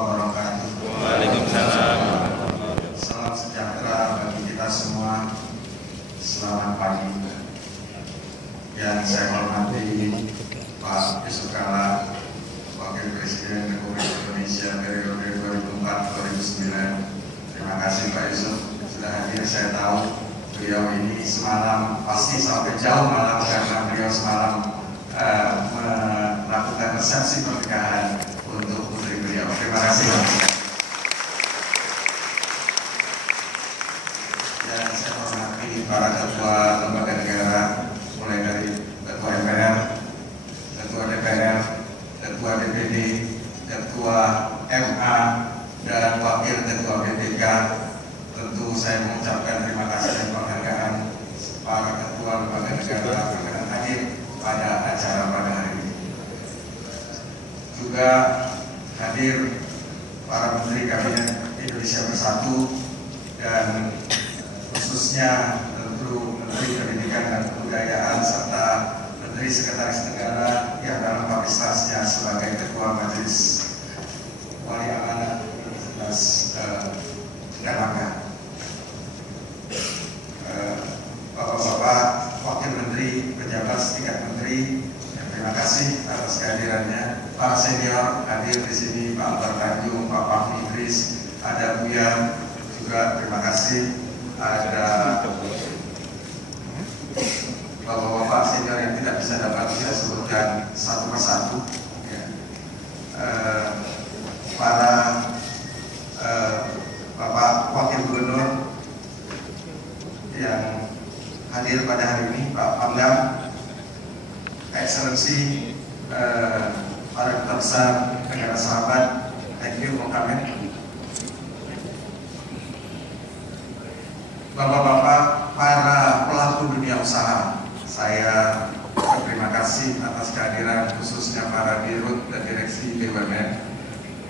wabarakatuh. Waalaikumsalam. Salam sejahtera bagi kita semua. Selamat pagi. Yang saya hormati Pak Yusuf Kalla, Wakil Presiden Republik Indonesia periode 2004-2009. Terima kasih Pak Yusuf sudah hadir. Saya tahu beliau ini semalam pasti sampai jauh malam karena beliau semalam melakukan resepsi pernikahan untuk putri beliau. Terima kasih. Dan saya hormati para ketua lembaga negara, mulai dari ketua MPR, ketua DPR, ketua DPD, ketua MA, dan wakil ketua BPK. Tentu saya mengucapkan terima kasih dan penghargaan para ketua lembaga negara yang hadir pada acara pada hari ini. Juga hadir para Menteri Kabinet Indonesia Bersatu dan khususnya tentu Menteri Pendidikan dan Kebudayaan serta Menteri Sekretaris Negara yang dalam kapasitasnya sebagai Ketua Majelis Wali Amanat Universitas Erlangga. Bapak-bapak, Wakil Menteri, pejabat setingkat Menteri, terima kasih atas kehadirannya. Para senior hadir di sini, Pak Akbar Tanjung, Pak Fahmi Idris, ada Buya juga, terima kasih. Ada bapak-bapak senior yang tidak bisa dapat saya sebutkan satu persatu. Ya. Para Bapak Wakil Gubernur yang hadir pada hari ini, Pak Pangdam, Excellency, para duta besar negara sahabat, thank you for coming. Bapak-bapak, para pelaku dunia usaha, saya berterima kasih atas kehadiran khususnya para dirut dan direksi BUMN,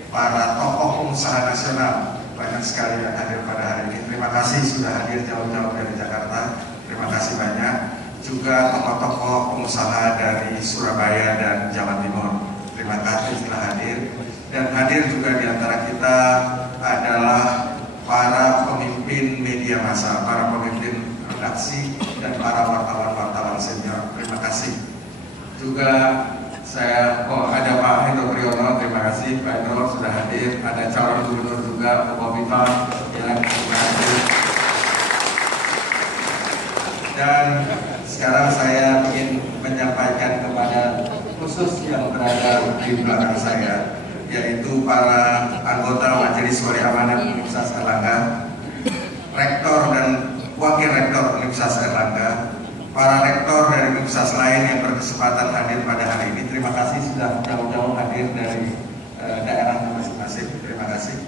para tokoh pengusaha nasional, banyak sekali yang hadir pada hari ini. Terima kasih sudah hadir jauh-jauh dari Jakarta. Terima kasih banyak. Juga tokoh-tokoh pengusaha dari Surabaya dan Jawa Timur. Terima kasih sudah hadir. Dan hadir juga di antara kita adalah para pemimpin media massa, para pemimpin redaksi, dan para wartawan-wartawan senior. Terima kasih. Juga ada Pak Hendro Priyono, terima kasih Pak Hendro sudah hadir. Ada calon gubernur juga, Pak Bobita yang sudah hadir. Dan sekarang saya ingin menyampaikan kepada khusus yang berada di belakang saya, yaitu para anggota Majelis Wali Amanat Universitas Erlangga, rektor dan wakil rektor Universitas Erlangga, para rektor dari universitas lain yang berkesempatan hadir pada hari ini. Terima kasih sudah jauh-jauh hadir dari daerah masing-masing. Terima kasih.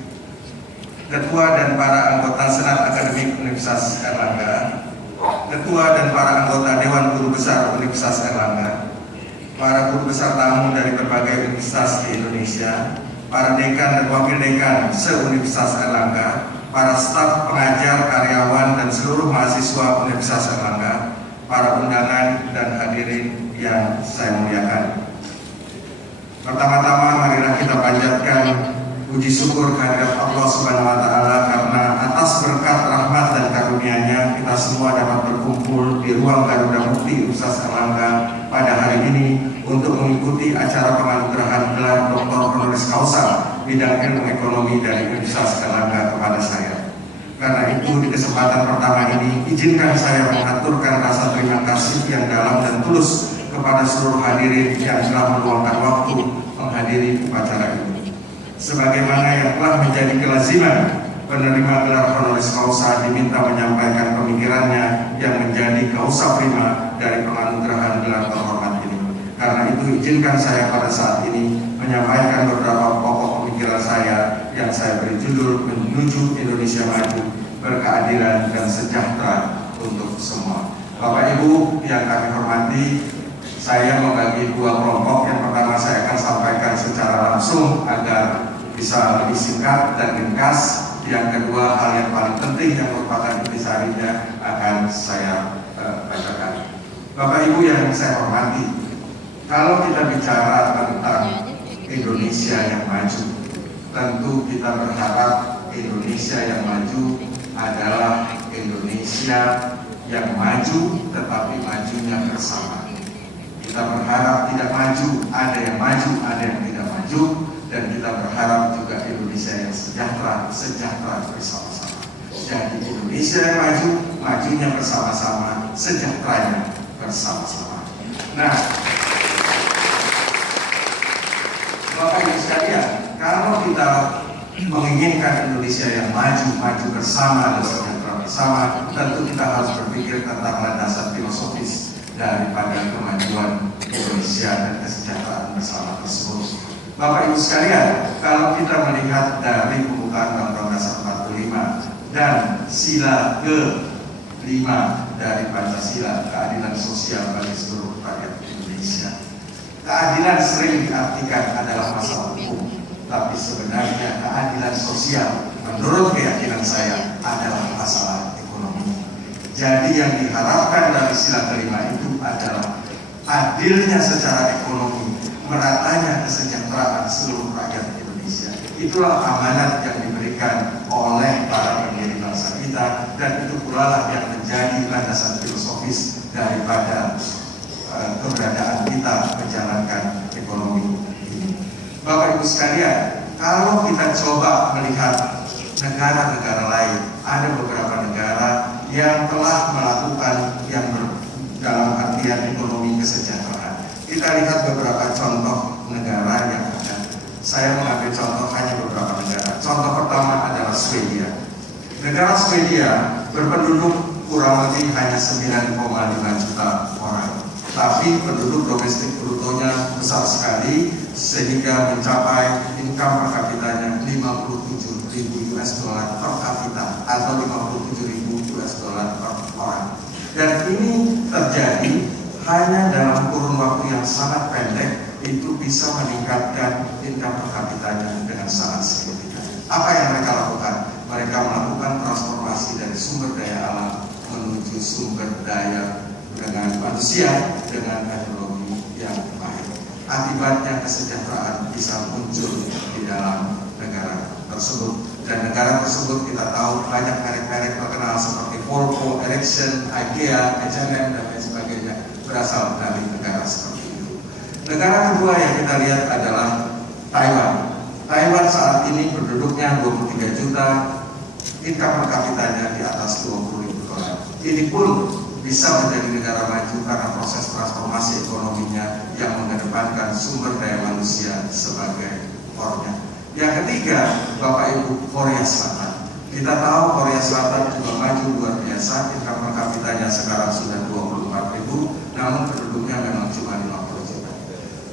Ketua dan para anggota Senat Akademik Universitas Erlangga, Ketua dan para anggota Dewan Guru Besar Universitas Erlangga, para guru besar tamu dari berbagai universitas di Indonesia, para dekan dan wakil dekan se-Universitas Erlangga, para staf pengajar, karyawan, dan seluruh mahasiswa Universitas Erlangga, para undangan dan hadirin yang saya muliakan. Pertama-tama marilah kita panjatkan puji syukur kehadirat Allah Subhanahu wa Ta'ala karena atas berkat rahmat dan karunia-Nya kita semua dapat berkumpul di ruang Garuda Mukti Universitas Erlangga pada hari ini untuk mengikuti acara penganugerahan gelar Dr. Honoris Causa bidang ilmu ekonomi dari Universitas Erlangga kepada saya. Karena itu di kesempatan pertama ini izinkan saya mengaturkan rasa terima kasih yang dalam dan tulus kepada seluruh hadirin yang telah meluangkan waktu menghadiri upacara ini. Sebagaimana yang telah menjadi kelaziman, penerima gelar honoris causa diminta menyampaikan pemikirannya yang menjadi causa prima dari penganugerahan gelar terhormat ini. Karena itu izinkan saya pada saat ini menyampaikan beberapa pokok pemikiran saya yang saya beri judul Menuju Indonesia Maju, Berkeadilan dan Sejahtera untuk Semua. Bapak Ibu yang kami hormati, saya membagi dua kelompok. Yang pertama saya akan sampaikan secara langsung agar bisa lebih singkat dan ringkas. Yang kedua, hal yang paling penting yang merupakan intisarinya akan saya bacakan. Bapak Ibu yang saya hormati, kalau kita bicara tentang Indonesia yang maju, tentu kita berharap Indonesia yang maju adalah Indonesia yang maju, tetapi majunya bersama. Kita berharap tidak maju, ada yang maju, ada yang tidak maju, dan kita berharap juga Indonesia yang sejahtera, sejahtera bersama-sama. Jadi Indonesia yang maju, majunya bersama-sama, sejahteranya bersama-sama. Nah, Bapak Ibu sekalian, kalau kita menginginkan Indonesia yang maju, maju bersama dan sejahtera bersama, tentu kita harus berpikir tentang landasan filosofis daripada kemajuan Indonesia dan kesejahteraan bersama tersebut. Bapak Ibu sekalian, kalau kita melihat dari pembukaan Undang-Undang Dasar 45 dan sila ke-5 dari Pancasila, keadilan sosial bagi seluruh rakyat Indonesia. Keadilan sering diartikan adalah masalah hukum, tapi sebenarnya keadilan sosial menurut keyakinan saya adalah masalah ekonomi. Jadi yang diharapkan dari sila kelima itu adalah adilnya secara ekonomi, meratanya kesejahteraan seluruh rakyat Indonesia. Itulah amanat yang diberikan oleh para pendiri bangsa kita, dan itu pula lah yang menjadi landasan filosofis daripada keberadaan kita menjalankan ekonomi ini. Bapak Ibu sekalian, kalau kita coba melihat negara-negara lain, ada beberapa negara yang telah melakukan yang dalam artian ekonomi kesejahteraan. Kita lihat beberapa contoh negara yang ada. Saya mengambil contoh hanya beberapa negara. Contoh pertama adalah Swedia. Negara Swedia berpenduduk kurang lebih hanya 9,5 juta orang. Tapi penduduk domestik brutonya besar sekali, sehingga mencapai income per kapitanya 57.000 US dollar per kapita atau 57.000 US dollar per orang. Dan ini terjadi hanya dalam kurun waktu yang sangat pendek, itu bisa meningkatkan income per kapitanya dengan sangat signifikan. Apa yang mereka lakukan? Mereka melakukan transformasi dari sumber daya alam menuju sumber daya dengan manusia dengan teknologi yang baik. Akibatnya kesejahteraan bisa muncul di dalam negara tersebut. Dan negara tersebut kita tahu banyak merek-merek terkenal seperti Volvo, Ericsson, IKEA, H&M, dan lain sebagainya berasal dari negara seperti itu. Negara kedua yang kita lihat adalah Taiwan. Taiwan saat ini penduduknya 23 juta, income per kapitanya di atas 20.000 dolar. Ini pun bisa menjadi negara maju karena proses transformasi ekonominya yang mengedepankan sumber daya manusia sebagai core-nya. Yang ketiga, Bapak Ibu, Korea Selatan. Kita tahu Korea Selatan juga maju luar biasa, income per kapitanya sekarang sudah 24.000, namun penduduknya memang cuma 50 juta.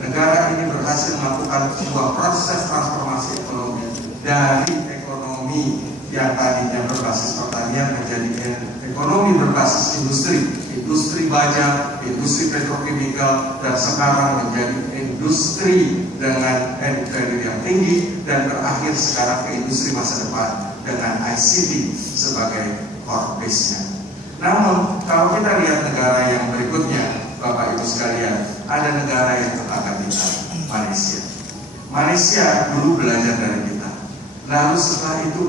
Negara ini berhasil melakukan sebuah proses transformasi ekonomi dari ekonomi yang tadinya berbasis pertanian menjadi ekonomi berbasis industri baja, industri petrokimikal, dan sekarang menjadi industri dengan added value yang tinggi, dan berakhir sekarang ke industri masa depan dengan ICT sebagai core base-nya. Namun kalau kita lihat negara yang berikutnya, Bapak Ibu sekalian, ada negara yang tetangga kita, Malaysia. Malaysia dulu belajar dari kita. Lalu setelah itu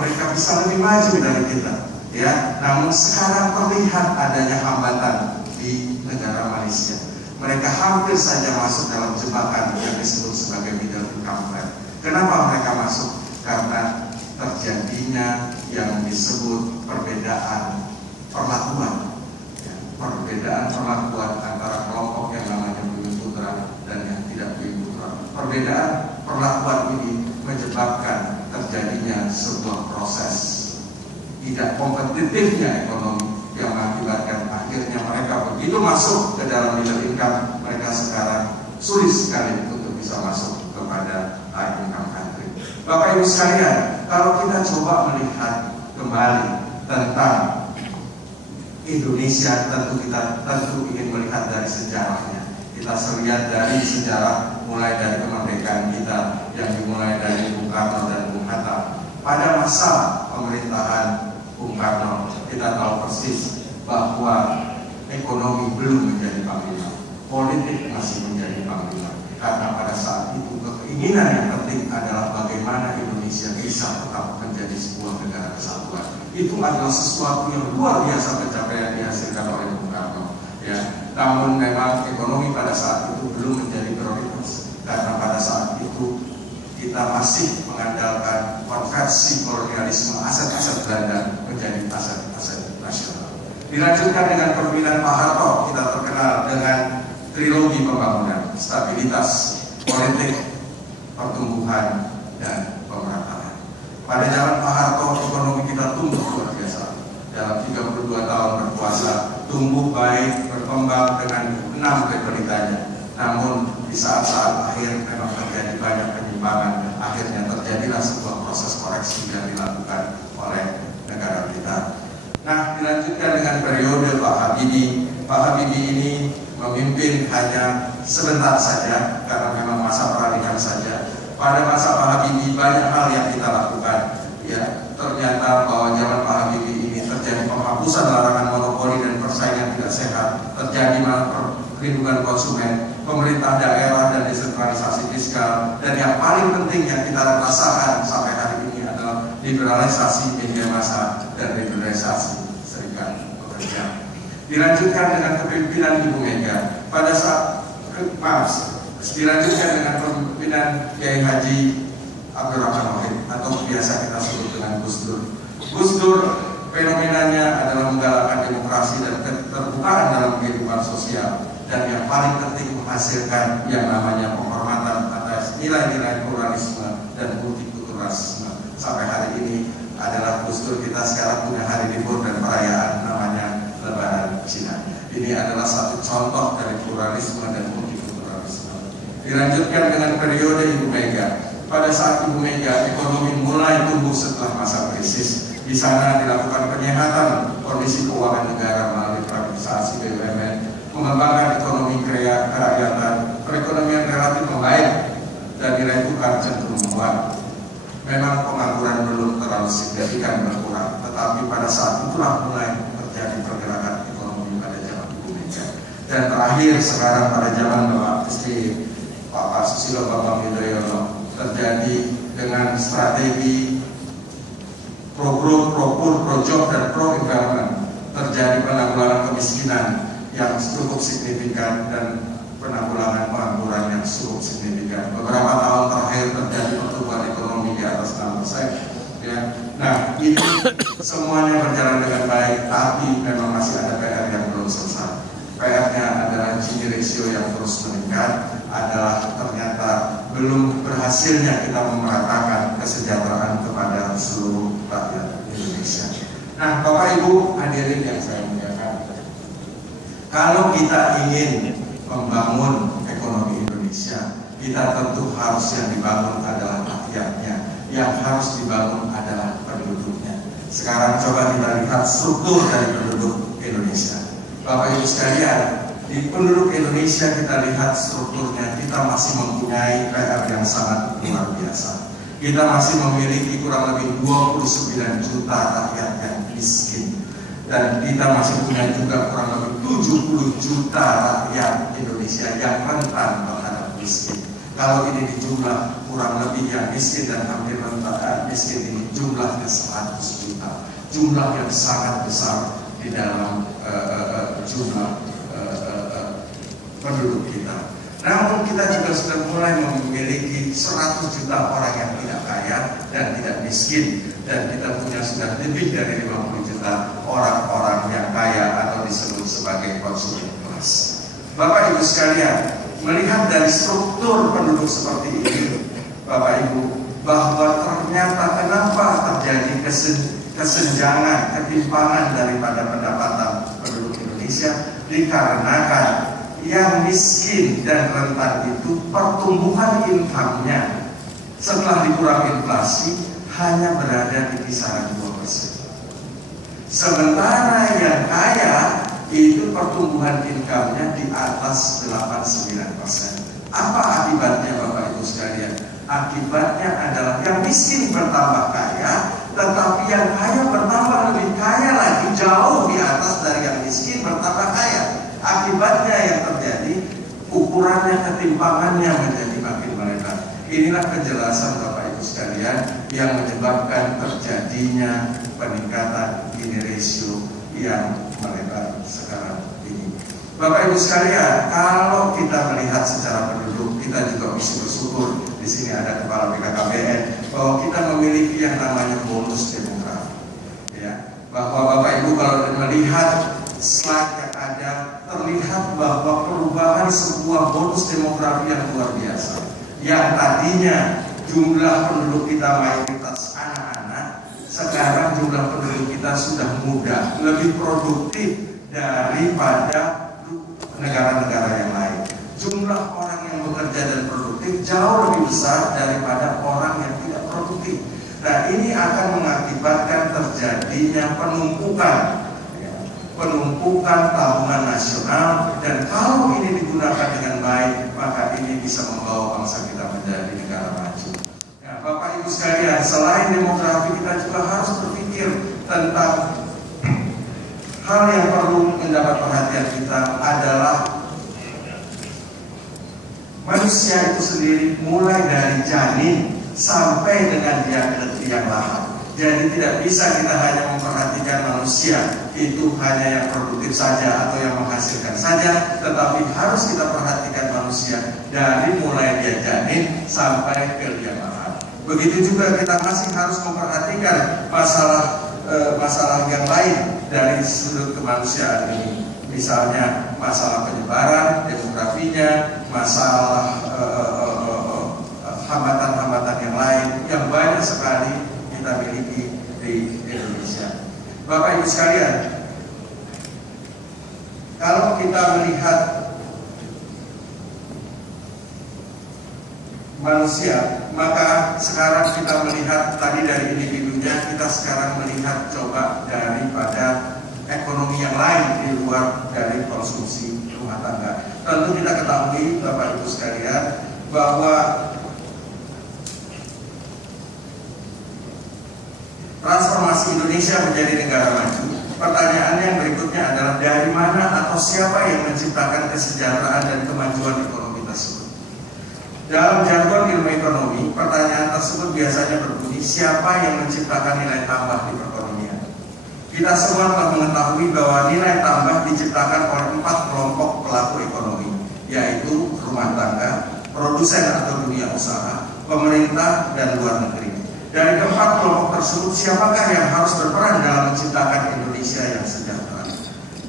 mereka bisa lebih maju dari kita, ya. Namun sekarang terlihat adanya hambatan di negara Malaysia. Mereka hampir saja masuk dalam jebakan yang disebut sebagai middle income trap. Kenapa mereka masuk? Karena terjadinya yang disebut perbedaan perlakuan, ya. Perbedaan perlakuan antara kelompok yang namanya Bumi Putra dan yang tidak Bumi Putra. Perbedaan perlakuan ini menyebabkan terjadinya sebuah proses tidak kompetitifnya ekonomi yang mengakibatkan akhirnya mereka begitu masuk ke dalam middle income, mereka sekarang sulit sekali untuk bisa masuk kepada high income country. Bapak Ibu sekalian, kalau kita coba melihat kembali tentang Indonesia, tentu ingin melihat dari sejarahnya. Kita lihat dari sejarah mulai dari kemerdekaan kita yang dimulai dari Bung Karno dan Bung Hatta. Pada masa pemerintahan Bung Karno, kita tahu persis bahwa ekonomi belum menjadi panglima, politik masih menjadi panglima. Karena pada saat itu keinginan yang penting adalah bagaimana Indonesia bisa tetap menjadi sebuah negara kesatuan. Itu adalah sesuatu yang luar biasa pencapaian dihasilkan oleh Bung Karno. Ya, namun memang ekonomi pada saat itu belum menjadi prioritas karena pada saat itu kita masih mengandalkan konversi kolonialisme aset-aset Belanda menjadi aset-aset nasional. Dilanjutkan dengan kepemimpinan Pak Harto, kita terkenal dengan trilogi pembangunan, stabilitas, politik, pertumbuhan, dan pemerataan. Pada zaman Pak Harto, ekonomi kita tumbuh luar biasa. Dalam 32 tahun berkuasa, tumbuh baik, berkembang dengan 6 beritanya. Namun di saat-saat akhir memang terjadi banyak penyimpangan. Akhirnya terjadilah sebuah proses koreksi yang dilakukan oleh negara kita. Nah, dilanjutkan dengan periode Pak Habibie. Pak Habibie ini memimpin hanya sebentar saja karena memang masa peralihan saja. Pada masa Pak Habibie banyak hal yang kita lakukan. Ya, ternyata bahwa zaman Pak Habibie ini terjadi penghapusan larangan monopoli dan persaingan tidak sehat, terjadi perlindungan konsumen, pemerintah daerah dan desentralisasi fiskal, dan yang paling penting yang kita rasakan sampai hari ini adalah liberalisasi media massa dan liberalisasi serikat pekerja. Dilanjutkan dengan kepemimpinan Ibu Mega pada saat dilanjutkan dengan kepemimpinan Kiai Haji Abdurrahman Wahid atau biasa kita sebut dengan Gus Dur. Gus Dur fenomenanya adalah menggalakkan demokrasi dan keterbukaan dalam kehidupan sosial, dan yang paling penting menghasilkan yang namanya penghormatan atas nilai-nilai pluralisme dan multikulturalisme. Sampai hari ini adalah Gus Dur kita sekarang punya hari libur dan perayaan namanya Lebaran Cina. Ini adalah satu contoh dari pluralisme dan multikulturalisme. Dilanjutkan dengan periode Ibu Mega. Pada saat Ibu Mega, ekonomi mulai tumbuh setelah masa krisis. Di sana dilakukan penyehatan kondisi keuangan negara melalui privatisasi BUMN, mengembangkan ekonomi kerakyatan, perekonomian relatif membaik, dan nilai tukar cenderung menguat. Memang pengangguran belum terlalu signifikan berkurang, tetapi pada saat itulah mulai terjadi pergerakan ekonomi pada zaman Ibu Mega. Dan terakhir sekarang pada zaman Bapak SBY, Pak Susilo Bambang Yudhoyono, terjadi dengan strategi pro growth, pro poor, pro job, dan pro environment. Terjadi penanggulangan kemiskinan yang cukup signifikan dan penanggulangan pengangguran yang cukup signifikan. Beberapa tahun terakhir terjadi pertumbuhan ekonomi di atas 6%. Ya. Nah, ini semuanya berjalan dengan baik, tapi memang masih ada PR yang belum selesai. PR-nya adalah Gini ratio yang terus meningkat, adalah ternyata belum berhasilnya kita memeratakan kesejahteraan kepada seluruh rakyat Indonesia. Nah, Bapak Ibu hadirin yang saya muliakan, kalau kita ingin membangun ekonomi Indonesia, kita tentu harus yang dibangun adalah rakyatnya, yang harus dibangun adalah penduduknya. Sekarang coba kita lihat struktur dari penduduk Indonesia. Bapak Ibu sekalian, di penduduk Indonesia kita lihat strukturnya, kita masih mempunyai PR yang sangat luar biasa. Kita masih memiliki kurang lebih 29 juta rakyat yang miskin. Dan kita masih punya juga kurang lebih 70 juta rakyat Indonesia yang rentan terhadap miskin. Kalau ini dijumlah kurang lebih yang miskin dan hampir rentan miskin ini jumlahnya 100 juta. Jumlah yang sangat besar di dalam jumlah penduduk kita. Namun kita juga sudah mulai memiliki 100 juta orang yang tidak kaya dan tidak miskin, dan kita punya sudah lebih dari 50 juta orang-orang yang kaya atau disebut sebagai consumer class. Bapak Ibu sekalian, melihat dari struktur penduduk seperti ini, Bapak Ibu, bahwa ternyata kenapa terjadi kesenjangan, ketimpangan daripada pendapatan penduduk Indonesia, dikarenakan yang miskin dan rentan itu pertumbuhan income-nya setelah dikurangi inflasi hanya berada di kisaran 2%. Sementara yang kaya itu pertumbuhan income-nya di atas 8-9%. Apa akibatnya Bapak Ibu sekalian? Akibatnya adalah yang miskin bertambah kaya, tetapi yang kaya bertambah lebih kaya lagi, jauh di atas dari yang miskin bertambah kaya. Akibatnya yang terjadi, ukurannya, ketimpangannya menjadi makin melebar. Inilah kejelasan Bapak Ibu Ibu sekalian, yang menyebabkan terjadinya peningkatan Gini ratio yang melebar sekarang ini. Bapak Ibu sekalian, kalau kita melihat secara penduduk, kita juga mesti bersyukur. Di sini ada Kepala BKKBN bahwa kita memiliki yang namanya bonus demografi. Ya, bahwa Bapak Ibu kalau melihat slide yang ada, terlihat bahwa perubahan sebuah bonus demografi yang luar biasa. Yang tadinya jumlah penduduk kita mayoritas anak-anak, sekarang jumlah penduduk kita sudah muda, lebih produktif daripada negara-negara yang lain. Jumlah orang yang bekerja dan produktif jauh lebih besar daripada orang yang tidak produktif. Nah, ini akan mengakibatkan terjadinya penumpukan tabungan nasional, dan kalau ini digunakan dengan baik, maka ini bisa membawa bangsa kita menjadi negara maju. Nah, Bapak Ibu sekalian, selain demografi, kita juga harus berpikir tentang hal yang perlu mendapat perhatian kita adalah manusia itu sendiri, mulai dari janin sampai dengan dia ke liang lahat. Jadi tidak bisa kita hanya memperhatikan manusia itu hanya yang produktif saja atau yang menghasilkan saja, tetapi harus kita perhatikan manusia dari mulai dia janin sampai ke liang lahat. Begitu juga kita masih harus memperhatikan masalah yang lain dari sudut kemanusiaan ini, misalnya masalah penyebaran demografinya, masalah hambatan-hambatan yang lain yang banyak sekali kita miliki di Indonesia. Bapak Ibu sekalian, kalau kita melihat manusia, maka sekarang kita melihat tadi dari individunya, kita sekarang melihat coba daripada ekonomi yang lain di luar dari konsumsi rumah tangga. Tentu kita ketahui Bapak Ibu sekalian bahwa transformasi Indonesia menjadi negara maju. Pertanyaan yang berikutnya adalah dari mana atau siapa yang menciptakan kesejahteraan dan kemajuan ekonomi tersebut. Dalam jargon ilmu ekonomi, pertanyaan tersebut biasanya berbunyi, siapa yang menciptakan nilai tambah di perekonomian? Kita semua telah mengetahui bahwa nilai tambah diciptakan oleh 4 kelompok pelaku ekonomi, yaitu rumah tangga, produsen atau dunia usaha, pemerintah, dan luar negeri. Dari keempat kelompok tersebut, siapakah yang harus berperan dalam menciptakan Indonesia yang sejahtera?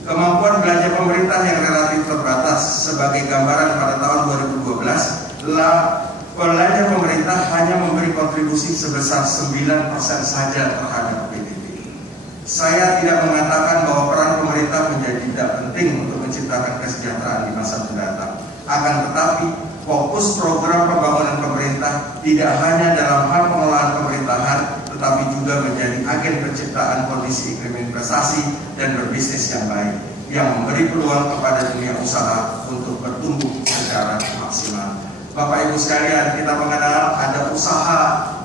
Kemampuan belanja pemerintah yang relatif terbatas. Sebagai gambaran, pada tahun 2012, belanja pemerintah hanya memberi kontribusi sebesar 9% saja terhadap PDB. Saya tidak mengatakan bahwa peran pemerintah menjadi tidak penting untuk menciptakan kesejahteraan di masa mendatang. Akan tetapi, fokus program pembangunan pemerintah tidak hanya dalam hal pengelolaan pemerintahan, tetapi juga menjadi agen penciptaan kondisi iklim investasi dan berbisnis yang baik, yang memberi peluang kepada dunia usaha untuk bertumbuh secara maksimal. Bapak Ibu sekalian, kita mengenal ada usaha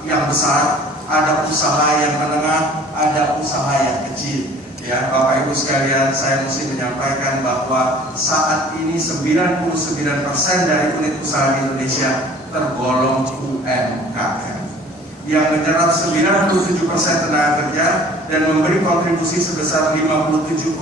yang besar, ada usaha yang menengah, ada usaha yang kecil. Ya, Bapak Ibu sekalian, saya mesti menyampaikan bahwa saat ini 99% dari unit usaha di Indonesia tergolong UMKM yang menyerap 97% tenaga kerja dan memberi kontribusi sebesar 57,6%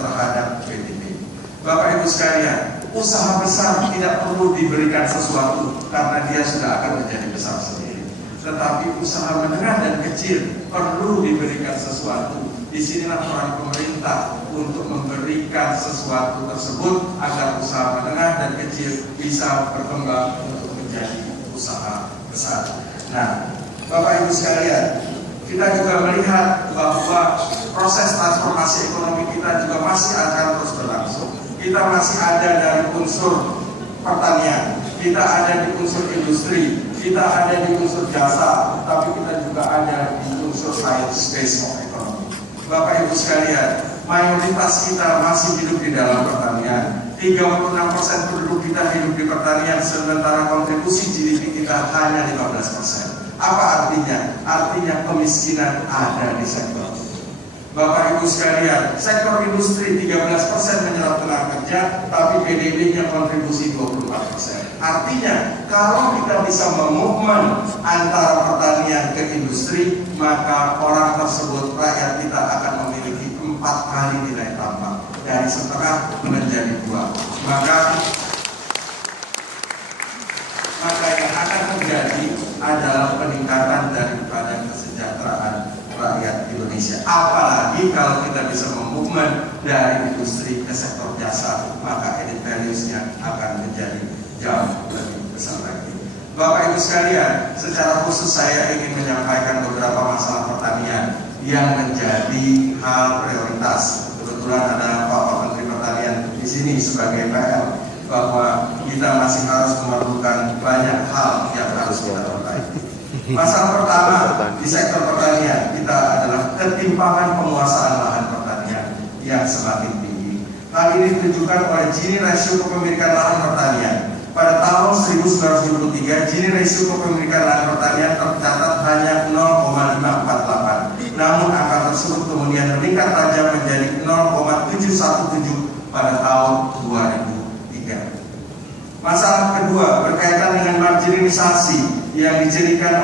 terhadap PDB. Bapak Ibu sekalian, usaha besar tidak perlu diberikan sesuatu karena dia sudah akan menjadi besar sendiri. Tetapi usaha menengah dan kecil perlu diberikan sesuatu. Disinilah peran pemerintah untuk memberikan sesuatu tersebut agar usaha menengah dan kecil bisa berkembang untuk menjadi usaha besar. Nah, Bapak Ibu sekalian, kita juga melihat bahwa proses transformasi ekonomi kita juga masih akan terus berlangsung. Kita masih ada dari unsur pertanian, kita ada di unsur industri, kita ada di unsur jasa, tapi kita juga ada di unsur science based of economy. Bapak Ibu sekalian, mayoritas kita masih hidup di dalam pertanian. 36% penduduk kita hidup di pertanian, sementara kontribusi GDP kita hanya 15%. Apa artinya? Artinya kemiskinan ada di sektor. Bapak Ibu sekalian, sektor industri 13% menyerap tenaga kerja, tapi PDB-nya kontribusi 24%. Artinya, kalau kita bisa memovement antara pertanian ke industri, maka orang tersebut, rakyat kita akan memiliki 4 kali nilai tambah, dari setengah menjadi 2. Maka yang akan terjadi adalah peningkatan daripada kesejahteraan rakyat Indonesia. Apalagi kalau kita bisa memovement dari industri ke sektor jasa, maka added values-nya akan menjadi jauh lebih besar lagi. Bapak Ibu sekalian, secara khusus saya ingin menyampaikan beberapa masalah pertanian yang menjadi hal prioritas. Kebetulan ada Pak Menteri Pertanian di sini sebagai PR, bahwa kita masih harus memerlukan banyak hal yang harus kita perbaiki. Masalah pertama di sektor pertanian kita adalah ketimpangan penguasaan lahan pertanian yang semakin tinggi. Hal ini ditunjukkan oleh Gini Ratio Kepemilikan Lahan Pertanian. Pada tahun 1973, Gini Ratio Kepemilikan Lahan Pertanian tercatat hanya 0,548. Namun angka tersebut kemudian meningkat tajam menjadi 0,717 pada tahun 2003. Masalah kedua berkaitan dengan marginalisasi yang dijadikan